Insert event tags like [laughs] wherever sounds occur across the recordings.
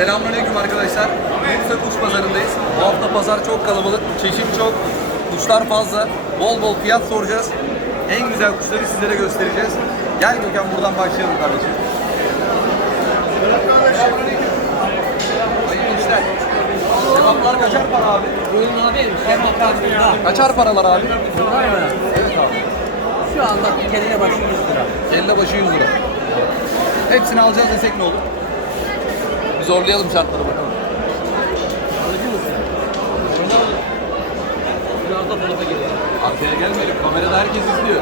Selamünaleyküm arkadaşlar. Bursa Kuş Pazarı'ndayız. Bu hafta pazar çok kalabalık, çeşit çok, kuşlar fazla. Bol bol fiyat soracağız. En güzel kuşları sizlere göstereceğiz. Gel Gökhan buradan başlayalım kardeşim. Hayırlı işler. Cevaplar kaçar para abi? Buyurun abi. Kaçar paralar abi? Bunlar mı? Evet abi. Şu anda kendine başı 100 lira. Kelle başı 100 lira. Hepsini alacağız desek ne olur? Zorlayalım şartları bakalım. Alıcı mısın? Biraz da tarafa geliyor. Arkaya gelmeyelim. Kamerada herkes izliyor.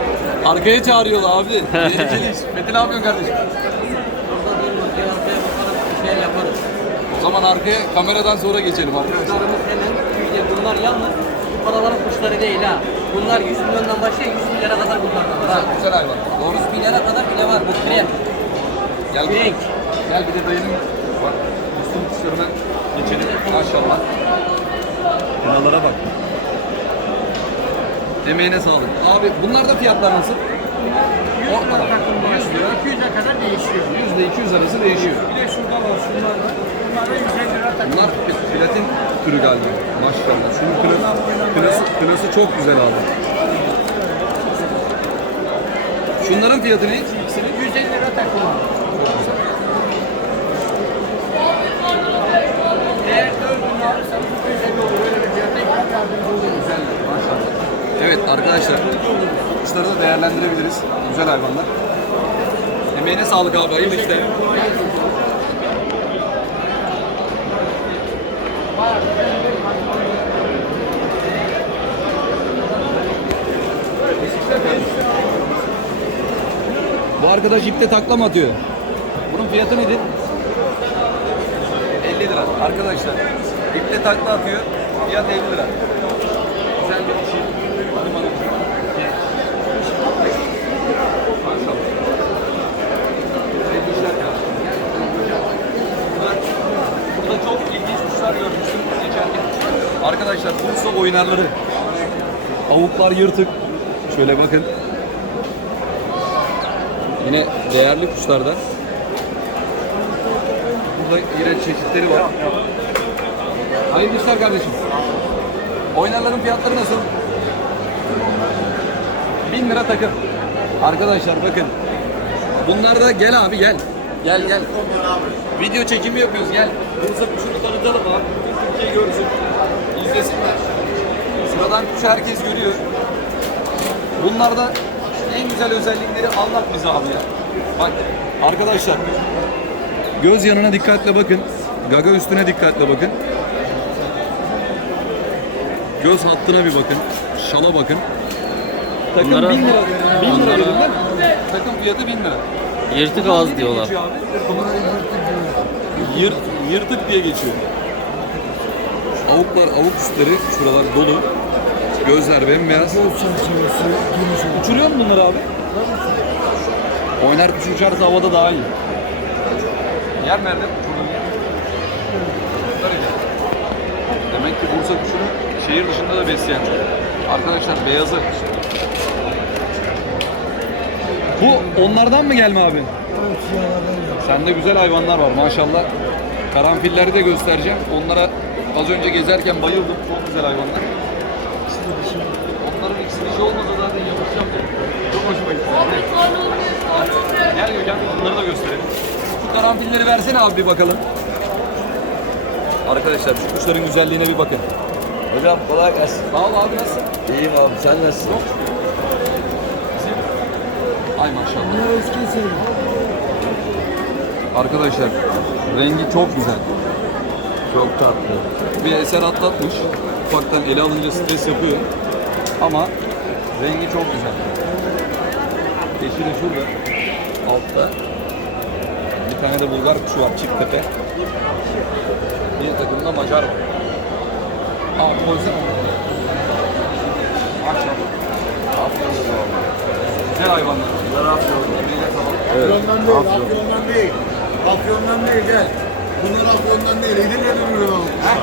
Arkaya çağırıyorlar abi. [laughs] Tehlikeli iş. Metin ne yapıyorsun kardeşim? Burada durma, gel arkaya bakalım, bir yaparız. O zaman arkaya kameradan sonra geçelim arkadaşlar. Kuşlarımız hemen güzel. Bunlar yalnız bu paraların kuşları değil ha. Bunlar 100 milyondan başlıyor, 100 milyara kadar bunlar var ha. Güzel hayvan. Doğru. 100 milyara kadar bile var bu krem. Gel. Renk. Gel bir de dayının kuşlarına geçelim. Maşallah. Kınalara bak. Emeğine sağlık. Abi bunlar da fiyatlar nasıl? Ortada. 100 lira. 200'e kadar değişiyor. 100 ile 200 arası değişiyor. Bir de şurada var, şunlar var. Bunlar da 150 lira takım. Bunlar pl- platin türü galiba. Maşallah. Şunun kınası, kınası, kınası çok güzel abi. Şunların fiyatı ne? İkisinin 150 lira takım. Eğer 4 gün alırsanız 250 olur. Öyle bir fiyata ikram yardımcı. Maşallah. Evet arkadaşlar. Kuşları da değerlendirebiliriz. Güzel hayvanlar. Emeğine sağlık abi. Hayırlı işler. Bu arkadaş ipte taklam atıyor. Bunun fiyatı nedir? 50 lira. Arkadaşlar ipte takla atıyor. Fiyat 50 lira. Güzel bir işi. Hadi bana. Maşallah. Hayırlı işler ya. Burada- Burada çok ilginç kuşlar görmüştüm geçerken. Arkadaşlar Bursa oynarları. Avuklar yırtık. Şöyle bakın. Yine değerli kuşlardan. Burada yine çeşitleri var. Hayırlı işler kardeşim. Oynarların fiyatları nasıl? 1000 lira takım. Arkadaşlar bakın. Bunlar da gel abi gel. Gel gel. Video çekimi yapıyoruz gel. Bursa kuşunu tanıtalım abi. Türkiye görsün. İzlesinler. Sıradan kuş herkes görüyor. Bunlarda en güzel özellikleri anlat bize abi ya. Bak arkadaşlar. Göz yanına dikkatle bakın. Gaga üstüne dikkatle bakın. Göz hattına bir bakın. Şala bakın. Takım Bunlara- 1000 lira. 1000 lira Bunlara- dedin değil mi? Takım fiyatı 1000 lira. Yırtık ağız diyorlar. geçiyor abi? Yırt, yırtık diye geçiyor. Avuklar, avuk üstleri şuralar dolu. Gözler bembeyaz. Uçuruyor mu bunları abi? Oynar kuş uçarsa havada daha iyi. Yer nerede? Uçurduğun yer. Bunlar iyi. Demek ki Bursa kuşunu şehir dışında da besleyen çok. Arkadaşlar beyazı. Bu onlardan mı gelme abi? Sende güzel hayvanlar var maşallah. Karanfilleri de göstereceğim. Onlara az önce gezerken bayıldım. Çok güzel hayvanlar. Onların ikisi dişi olmasa zaten yapışacağım diye. Çok hoşuma gitti. Gel Gökhan bunları da gösterelim. Şu karanfilleri versene abi bir bakalım. Arkadaşlar şu kuşların güzelliğine bir bakın. Hocam kolay gelsin. Sağ ol abi nasılsın? İyiyim abi sen nasılsın? Bizim... Ay maşallah. Arkadaşlar rengi çok güzel. Çok tatlı. Bir eser atlatmış. Ufaktan ele alınca stres yapıyor. Ama rengi çok güzel. Yeşili şurada. Altta. Bir tane de Bulgar kuşu var çift tepe. Bir takımda Macar var. Aa koysana. Maşallah. Aferin sana. Güzel hayvanlar. Bunlar afyon. Emeğine sağlık. Afyon'dan değil, Afyon'dan değil. Afyon'dan değil gel. Bunlar Afyon'dan değil, Edirne'den ürünen kuşlar.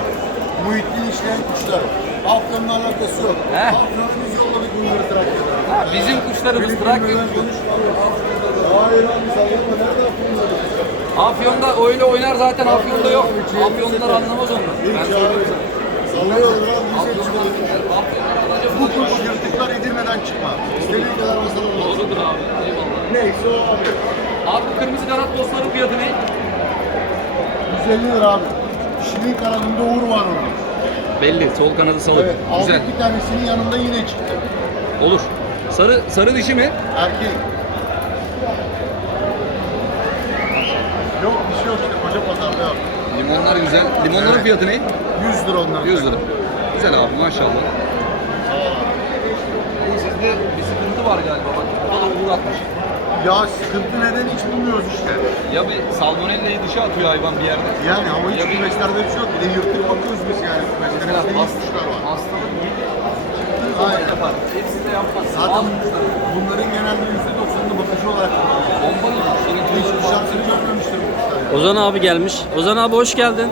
Muhittin işleyen kuşlar. Afyon'la alakası yok. Heh. Biz yolladık bunları Trakya'dan. Ha, bizim kuşlarımız Trakya. Hayır abi sallama nerede Afyon'da? Afyon'da öyle oynar zaten Afyon'da yok. Afyonlular anlamaz onu. Ben alacak. Bu kuş yırtıklar edilmeden çıkma. İstediğin kadar masalı olur. Doğrudur abi. Eyvallah. Neyse o abi. Abi bu kırmızı kanat dostların fiyatı ne? 150 lira abi. Kişinin kanadında uğur var orada. Belli. Sol kanadı salı. Evet. Güzel. Aldık bir tanesinin yanında yine çıktı. Olur. Sarı sarı dişi mi? Erkek. Yok bir şey yok işte koca pazarda yok. Limonlar güzel. Limonların Evet. fiyatı ne? 100 lira onlar. 100 lira. Güzel abi maşallah. Sizde bir sıkıntı var galiba bak. Da uğur atmış. Ya sıkıntı neden hiç bilmiyoruz işte. Ya bir salmonella'yı dışa atıyor hayvan bir yerde. Yani ama hiç Ya bir- kümeslerde bir şey yok. Bir de yırtık bakıyoruz biz yani. Mesela Kümeslerde iyi hast- kuşlar var. hastalık gelir, çıktığı zaman Aynen. yapar. Hepsi de yapmaz. Zaten bunların genelde %90'ını bakıcı olarak kullanıyoruz. Bomba mı? Senin Hiç var. dışarısını görmemiştir bu kuşlar. Ozan abi gelmiş. Ozan abi hoş geldin.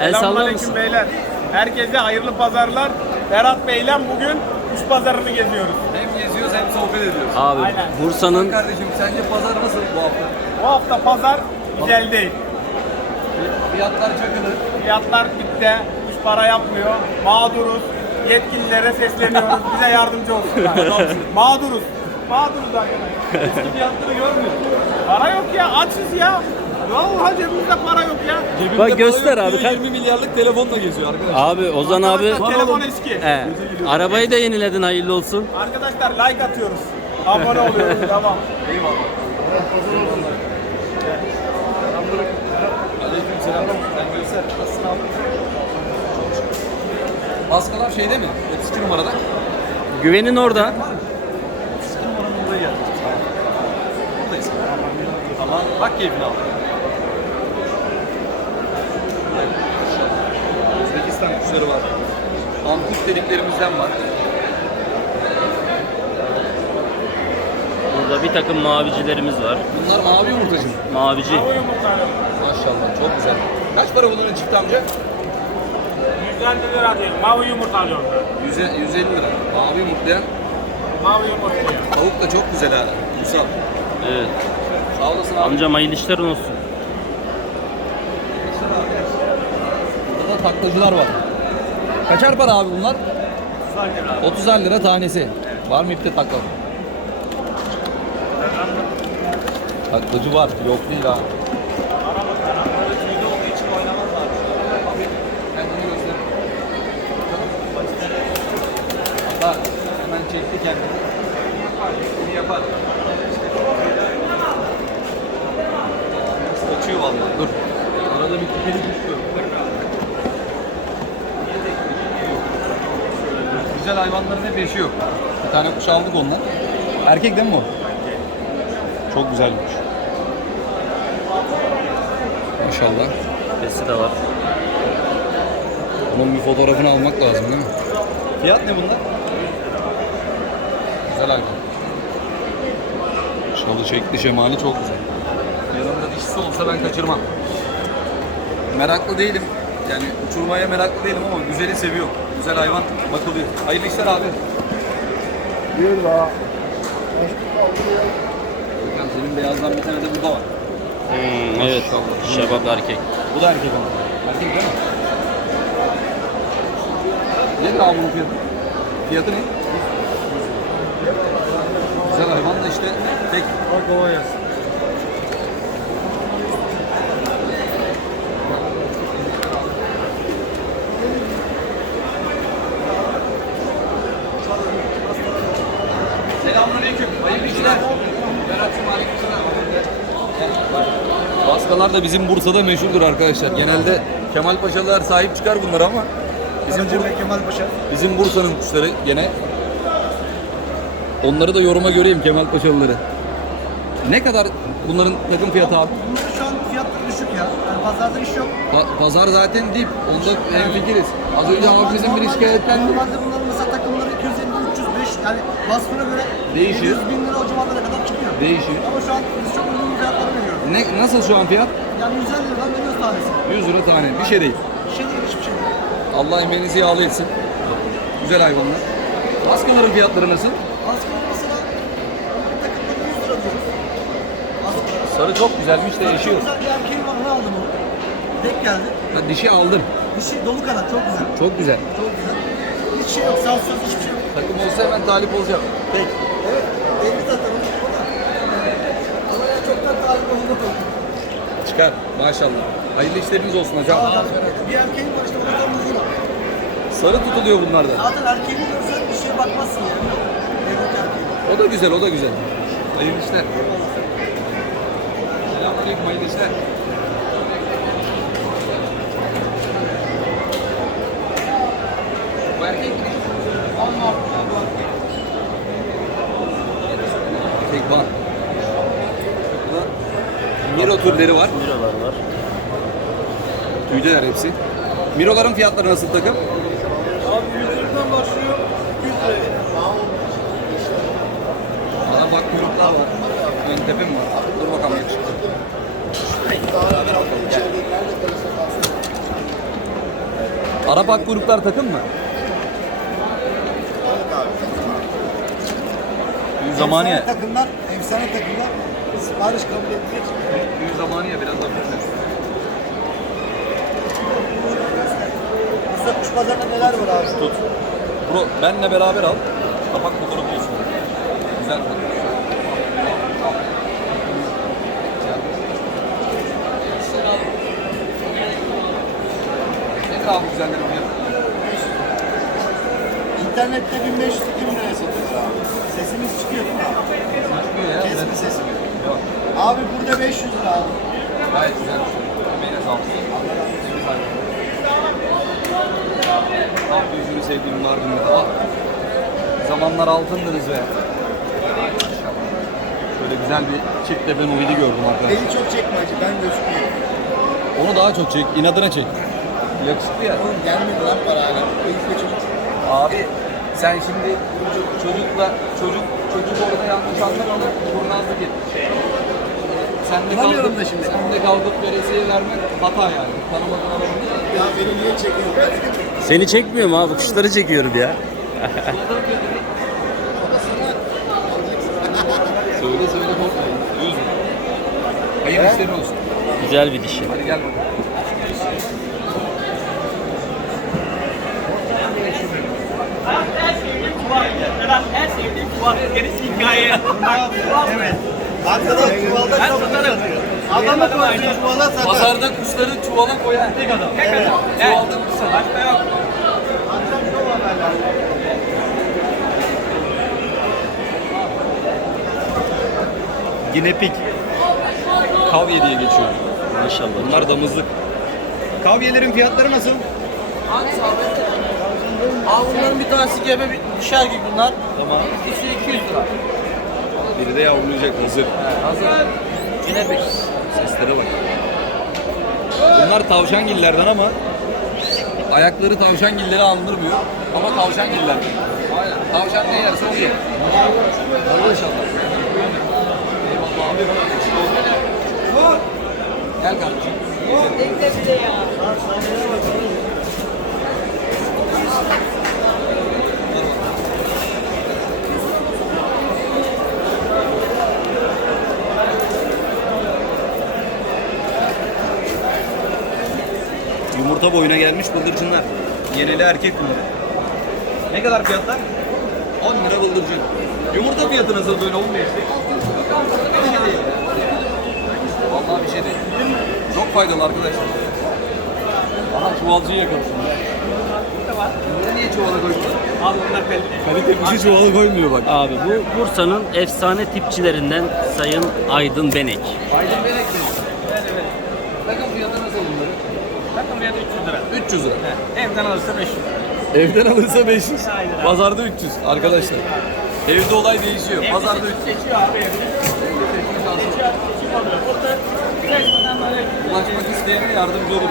El sallar Selamünaleyküm mısın? beyler. Herkese hayırlı pazarlar. Berat Bey'le bugün kuş pazarını geziyoruz. Hem geziyoruz hem sohbet ediyoruz. Abi Aynen. Bursa'nın Kardeşim sence pazar nasıl bu hafta? Bu hafta pazar güzel değil. Fiyatlar çakılı. Fiyatlar bitti. Kuş para yapmıyor. Mağduruz. Yetkililere sesleniyoruz. Bize yardımcı olsunlar. [laughs] Mağduruz. Mağduruz arkadaşlar. Eski fiyatları görmüyor. Para yok ya. Açız ya. Vallahi cebimizde para yok ya. Cebimde Bak para göster yok abi, kaç- 20 milyarlık telefonla geziyor arkadaşlar. abi Ozan abi Arkadaşlar, Telefon eski. He, arabayı da yeniledin hayırlı olsun. Arkadaşlar like atıyoruz. Abone oluyoruz. [laughs] Tamam. Aleyküm selam. Sen göster. Nasılsın abi? Baskalar şeyde mi? 32 numarada. Güvenin orada. 32 numaranın buraya geldik. Buradayız. Tamam. Bak keyfini al. Kuşları var. Amput dediklerimizden var. Burada bir takım mavicilerimiz var. Bunlar mavi yumurtacı mı? Mavici. Maşallah çok güzel. Kaç para bunların çift amca? 150 lira değil. Mavi yumurta alıyorum. 100, 150 lira. Mavi yumurtlayan Mavi yumurta. tavuk da çok güzel ha. Musal. Evet. Sağ olasın abi. Amcam hayırlı işler olsun. Burada da taklacılar var. Kaçar para abi bunlar? 30 lira. lira tanesi. Var mı ipte takla? Taklacı var. Yok değil ha. Hatta hemen çekti kendini. Bunu yapar. Kaçıyor vallahi. Dur. Arada bir küpeli düşüyor. Güzel hayvanların hep yok. Bir tane kuş aldık ondan. Erkek değil mi bu? Çok güzelmiş. Maşallah. Besi de var. Bunun bir fotoğrafını almak lazım değil mi? Fiyat ne bunlar? Güzel hayvan. Şalı şekli şemali çok güzel. Yanımda dişisi olsa ben kaçırmam. Meraklı değilim. Yani uçurmaya meraklı değilim ama güzeli seviyorum. Güzel hayvan bakılıyor. Hayırlı işler abi. Bir daha. Senin beyazdan bir tane de burada var. Hmm, evet. Şebap erkek. Bu da erkek ama. Erkek değil mi? Nedir abi bunun fiyatı? Fiyatı ne? Güzel hayvan da işte tek. Bak kolay gelsin. Baskalar da bizim Bursa'da meşhurdur arkadaşlar. Genelde Kemal Paşalılar sahip çıkar bunlar ama bizim, Bur- Kemal Paşa. bizim Bursa'nın kuşları gene. Onları da yoruma göreyim Kemal Paşalıları. Ne kadar bunların takım fiyatı abi? Şu an fiyatları düşük ya. Yani pazarda iş yok. Pa- pazar zaten dip. Onda hemfikiriz. Az önce hafifimizin biri şikayetlendi. Normalde bunların mesela takımları 250, 300, 5 yani vasfına göre Değişir. 700 bin lira o civarlara kadar çıkıyor. Değişir. Ama şu an biz çok uygun fiyatları veriyoruz. Ne, nasıl şu an fiyat? Yani 150 liradan veriyoruz tanesi. 100 lira tane. Bir şey değil. Bir şey değil, hiçbir şey değil. Allah emeğinizi yağlı etsin. Güzel hayvanlar. Baskaların fiyatları nasıl? Askeri mesela bir takımda 100 lira diyoruz. Sarı çok güzelmiş de eşiyor. Güzel bir erkeği Tek geldi. Ha, dişi aldın. Dişi dolu kanat çok güzel. Çok güzel. Çok güzel. Hiç şey yok. Sağ söz hiçbir şey yok. Takım olsa hemen talip olacağım. Peki. Evet. 50 satalım. O da. Ama ya çoktan talip oldu. Çıkar. Maşallah. Hayırlı işleriniz olsun hocam. Bir erkeğin başta buradan uzun. Sarı tutuluyor bunlarda. Zaten erkeğini görsen bir şeye bakmazsın yani. Erkeği. O da güzel, o da güzel. Hayırlı işler. Selamünaleyküm, hayırlı işler. Bu erkek mi? Erkek var. Burada Miro türleri var. Mirolar var. Tüydeler hepsi. Miroların fiyatları nasıl takım? Abi 100 liradan başlıyor. 100 liraya. Bana bak kuyruklar var. Ön tepem var. Dur bakalım yakışıklı. Arap ak kuyruklar takım mı? Zamaniye. takımlar, efsane takımlar sipariş kabul edilir. Düğün zamanı ya biraz da Bursa kuş pazarında neler var abi? Tut. Bro benle beraber al. Kapak fotoğrafı olsun. Güzel fotoğraf. Nedir abi güzellerin fiyatı? İnternette 1500-2000 liraya satıyoruz abi. Sesimiz? Çıkıyor ya. Kesme sesimi. Yok. Abi burada 500 lira abi. Gayet güzel. Emeğine sağlık. Ah yüzünü sevdiğim Mardin'de. Ah. Zamanlar altındınız be. Şöyle güzel bir çift tepe muhidi gördüm arkadaşlar. Beni çok çekme acı, ben gözükmüyorum. Onu daha çok çek, inadına çek. Yakışıklı ya. Oğlum gelmedi lan para hala. Elif ve çocuk. Abi sen şimdi çocuk, çocukla çocuk çocuk orada yanlış anlamalı kurnazlık etmiş. Sen de Bulamıyorum da şimdi. Sen de kalkıp veresiye vermek hata yani. Tanımadığın adamın değil. Ya beni niye çekiyorsun? Seni çekmiyorum abi kuşları çekiyorum ya. Söyle söyle korkma. Üzme. Hayırlı işlerin olsun. Güzel bir dişi. Hadi gel bakalım. Her sevdiğim tuval. Gerisi hikaye. evet. Arkadan çuvalda Ben satarım. Adamı koyuyor çuvala satar. Pazarda kuşları çuvala koyan tek adam. Tek adam. Çuvalda kuş satar. Başka yok. Akşam şov haberler. Ginepik. Kavye diye geçiyor. Maşallah. Bunlar damızlık. Kavyelerin fiyatları nasıl? Abi? Abi bunların bir tanesi gebe bir dışarı gibi bunlar. Tamam. İkisi 200 lira. Biri de yavrulayacak hazır. Hazır. Yine bir. Seslere bak. Bunlar tavşangillerden ama ayakları tavşangilleri andırmıyor. Ama tavşangiller. Aynen. Tavşan ne yerse o yer. Öyle inşallah. Eyvallah abi. Gel kardeşim. Yumurta boyuna gelmiş bıldırcınlar. Yeneli erkek bunlar. Ne kadar fiyatlar? 10 lira bıldırcın. Yumurta fiyatı nasıl böyle 15 lira? Bir şey değil. Vallahi bir şey değil. Çok faydalı arkadaşlar. Aha çuvalcıyı yakaladım. Bunları niye çuvala koymuyor? Abi bunlar kalite. Kalite kuşu çuvala koymuyor bak. Abi bu Bursa'nın efsane tipçilerinden Sayın Aydın Benek. Aydın Belek mi? Evet evet. Takım fiyatı nasıl bunların? Fiyatı 300 lira. 300 lira. Evden alırsa 500 lira. Evden alırsa 500. Aynen. Pazarda 300 arkadaşlar. Evde olay değişiyor. Pazarda 300. Seçiyor abi evini. Seçiyor, seçip alıyor. Burada resmen böyle Ulaşmak isteyene yardımcı olun.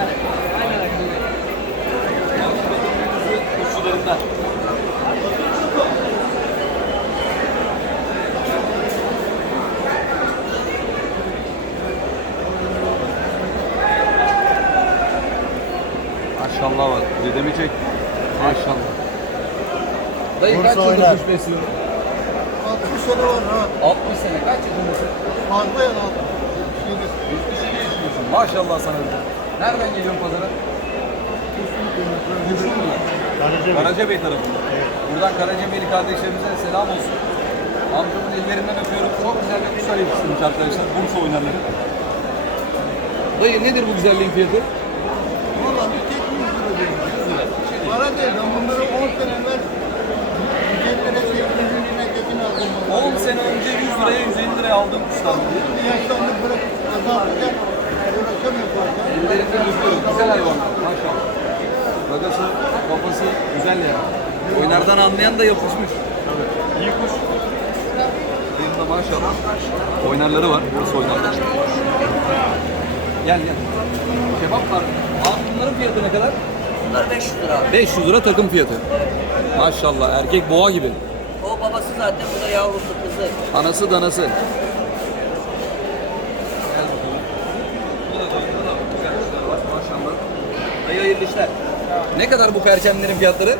Çek. Maşallah. Dayı kaç Bursa yıldır oynar. kuş besliyorsun? 60 sene var ha. 60 sene. Kaç yaşındasın? Fazla ya lan. 100 kişiyle yaşıyorsun. Maşallah sana. Nereden geliyorsun pazara? Karacabey tarafında. Buradan Karacabeyli kardeşlerimize selam olsun. Amcamın ellerinden öpüyorum. Çok güzel bir kuşlar yetiştirmiş arkadaşlar. Bursa oynarları. Dayı nedir bu güzelliğin fiyatı? Valla bir tek 100 lira diyorum. 100 lira. Para değil. Ben bunları 10 sene evvel 150 lira 800 lira kesin aldım. 10 sene önce 100 liraya 150 liraya aldığım kuşlar. Şimdi yaşlandık bırakıp azaltacak. Güzel hayvanlar. Maşallah. Gagası, kafası güzel ya. Oynardan anlayan da yapışmış. İyi kuş. Benim de maşallah. Oynarları var. Burası oynarlar. Gel gel. Kebap var. Abi bunların fiyatı ne kadar? Bunlar 500 lira abi. 500 lira takım fiyatı. Maşallah erkek boğa gibi. O babası zaten bu da yavrusu kızı. Anası danası. Hayır hayırlı işler. Ne kadar bu perçemlerin fiyatları?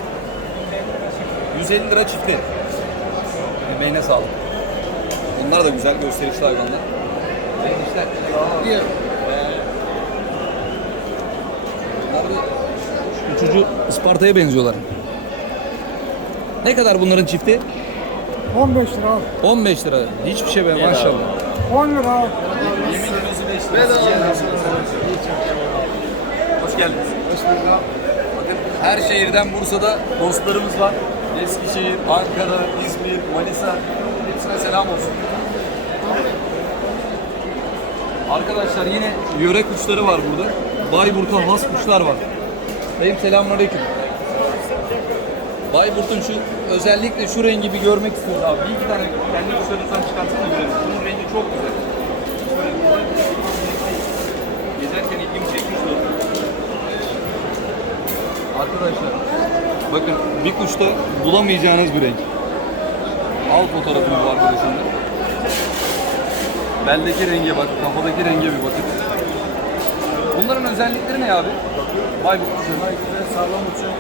150 lira çifti. Emeğine sağlık. Bunlar da güzel gösterişli hayvanlar. Hayırlı işler. Diye. Bunlar da uçucu Isparta'ya benziyorlar. Ne kadar bunların çifti? 15 lira abi. 15 lira. Hiçbir şey be maşallah. 10 lira abi. Hoş geldiniz. Hoş bulduk. Bakın her şehirden Bursa'da dostlarımız var. Eskişehir, Ankara, İzmir, Manisa. Hepsine selam olsun. Arkadaşlar yine yöre kuşları var burada. Bayburt'a has kuşlar var. Benim selamünaleyküm. Bayburt'un şu özellikle şu rengi bir görmek istiyoruz abi. Bir iki tane kendi kuşlarınızdan çıkartsana görelim. Bunun rengi çok güzel. Gezerken ilgimi çekmişti. Arkadaşlar bakın bir kuşta bulamayacağınız bir renk. Al fotoğrafını bu arkadaşın da. Beldeki renge bak, kafadaki renge bir bakın. Bunların özellikleri ne abi? Bayburt kuşu. Sağlam uçar.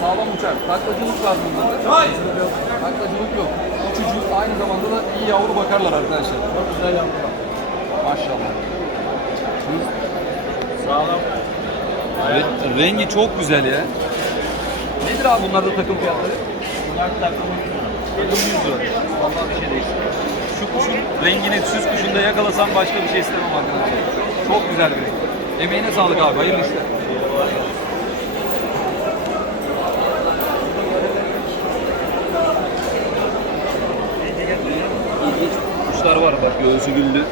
Sağlam uçar. Taklacılık var bunlarda. Taklacılık yok. Uçucu aynı zamanda da iyi yavru bakarlar arkadaşlar. Çok güzel yavrular. Maşallah. Re- rengi çok güzel ya. Nedir abi bunlarda takım fiyatları? Bunlar takım 100 lira. Vallahi bir şey değil. Şu kuşun rengini süs kuşunda yakalasam başka bir şey istemem arkadaşlar. Çok güzel bir renk. Emeğine sağlık abi. Hayırlı işler. Kuşlar var bak göğsü güldü.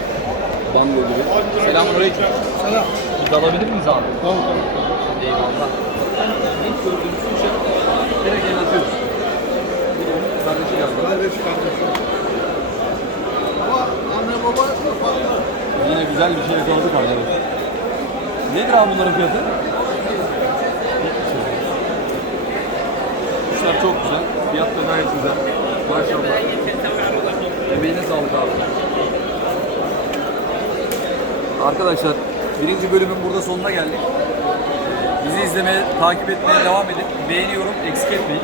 Bango gibi. Selamünaleyküm. Selam. Bir dalabilir miyiz abi? Tamam tamam. Eyvallah. İlk gördüğümüz kuşa direkt el atıyoruz. Da kardeşi galiba. Kardeş kardeşim. Ama anne baba farklı. Yine güzel bir şey yakaladık arkadaşlar. Nedir abi bunların fiyatı? Kuşlar çok güzel. Fiyat da gayet güzel. Maşallah. Emeğine sağlık abi. Arkadaşlar birinci bölümün burada sonuna geldik. Bizi izlemeye, takip etmeye devam edin. Beğeni, yorum eksik etmeyin.